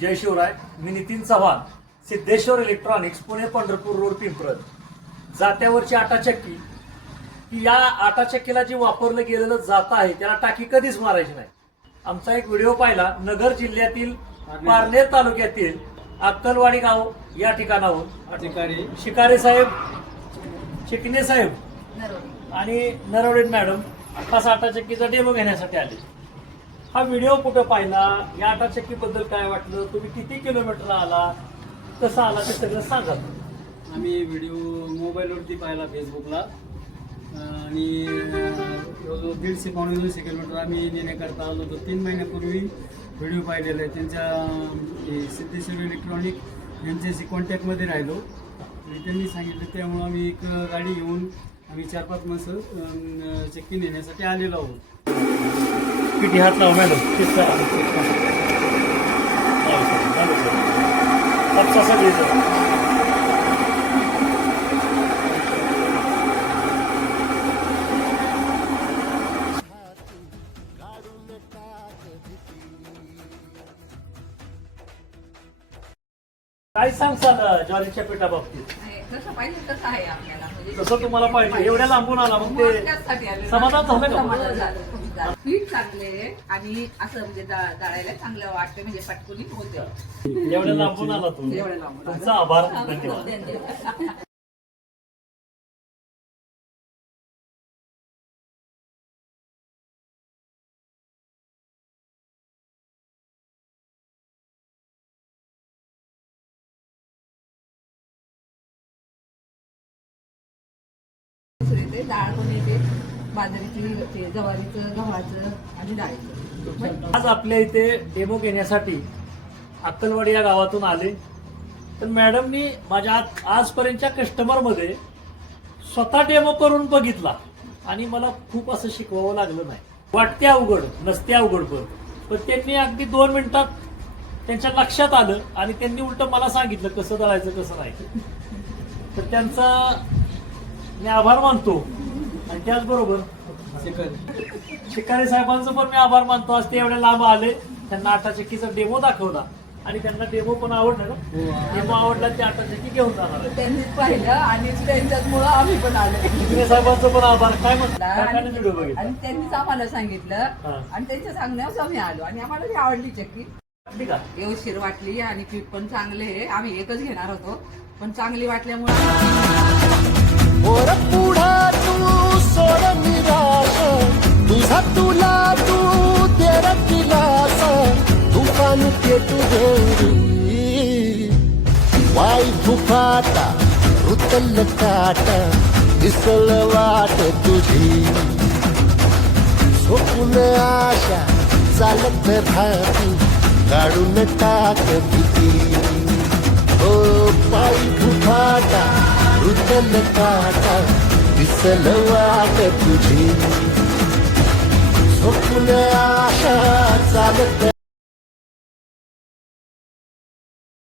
जय शिवराय. मी Nitin Chavan, Siddheshwar electronics, Pune Pandharpur road, Pimpalad. जात्यावरची आटाचक्की की या आटाचक्कीला जे वापरलं गेलेलं जातं आहे त्याला टाकी कधीच मारायची नाही. आमचा एक व्हिडिओ पाहिला नगर जिल्ह्यातील पारनेर तालुक्यातील अक्कलवाडी गाव या ठिकाणाहून शिकारे साहेब, चिकणे साहेब आणि नरवडे मॅडम खास आटाचक्कीचा डेमो घेण्यासाठी आले. हा व्हिडिओ कुठं पाहिला, या आटाचक्कीबद्दल काय वाटलं, तुम्ही किती किलोमीटर आला, कसं आला ते सगळं सांगा. आम्ही व्हिडिओ मोबाईलवरती पाहिला फेसबुकला आणि 150-1.5 किलोमीटर आम्ही नेण्याकरता आलो होतो. 3 महिन्यापूर्वी व्हिडिओ पाहिलेला आहे त्यांच्या सिद्धेश्वर इलेक्ट्रॉनिक यांच्याशी कॉन्टॅक्टमध्ये राहिलो आणि त्यांनी सांगितलं. त्यामुळं आम्ही एक गाडी घेऊन आम्ही 4-5 माणसं चक्की नेण्यासाठी आलेलो आहोत. किती हात लावा मॅडम, काय सांगसाल ज्वारीच्या पिठा बाबतीत? कसं पाहिजे तसं आहे आपल्याला, म्हणजे तसं तुम्हाला पाहिजे. एवढ्या लांबून आला मग ते समाधान झालं का? पीठ चांगले आणि असं म्हणजे दळायला चांगलं वाटते, म्हणजे पटकुनी होते. एवढ्या लांबून आला तुम्ही, एवढ्या लांबून आला. तुमचा आभार, धन्यवाद. धन्यवाद. डाळ पण येते, बाजरीची, ज्वारीचं, गव्हाचं आणि डाळीचं. आज आपल्या इथे डेमो घेण्यासाठी अक्कलवाडी या गावातून आले. तर मॅडमनी माझ्या आजपर्यंतच्या कस्टमरमध्ये स्वतः डेमो करून बघितला आणि मला खूप असं शिकवावं लागलं नाही. वाटते अवघड, नसते अवघड, पण त्यांनी अगदी 2 मिनिटात त्यांच्या लक्षात आलं आणि त्यांनी उलट मला सांगितलं कसं दळायचं कसं नाही. तर त्यांचा मी आभार मानतो आणि त्याचबरोबर शिकारे साहेबांचं पण मी आभार मानतो. आज ते एवढ्या लांब आले, त्यांना आटाचक्कीचा डेमो दाखवला आणि त्यांना डेमो पण आवडला ना. डेमो आवडला, ते आटाचक्की घेऊन जाणार. त्यांनीच पाहिलं आणि त्यांच्यामुळं आम्ही पण आलो. शिकारे साहेबांचं पण आभार. काय म्हटलं व्हिडिओ बघितला आणि त्यांनीच आम्हाला सांगितलं आणि त्यांच्या सांगण्यावर आम्ही आलो आणि आम्हाला ती आवडली चक्की. ठीक आहे, व्यवस्थित वाटली आणि पीठ पण चांगले आहे. आम्ही एकच घेणार होतो पण चांगली वाटल्यामुळे पुढा तू सोड निराश, तुझा तुला तू तेरा दिलास, तुफान के तुझे वाई फुफाटा रुतल काटा दिसल वाट तुझी, स्वप्न आशा चालत राहती काढून टाक भीती. ओ पायी फुफाटा रुतल काटा दिसल वाट तुझी, स्वप्न आशा चालत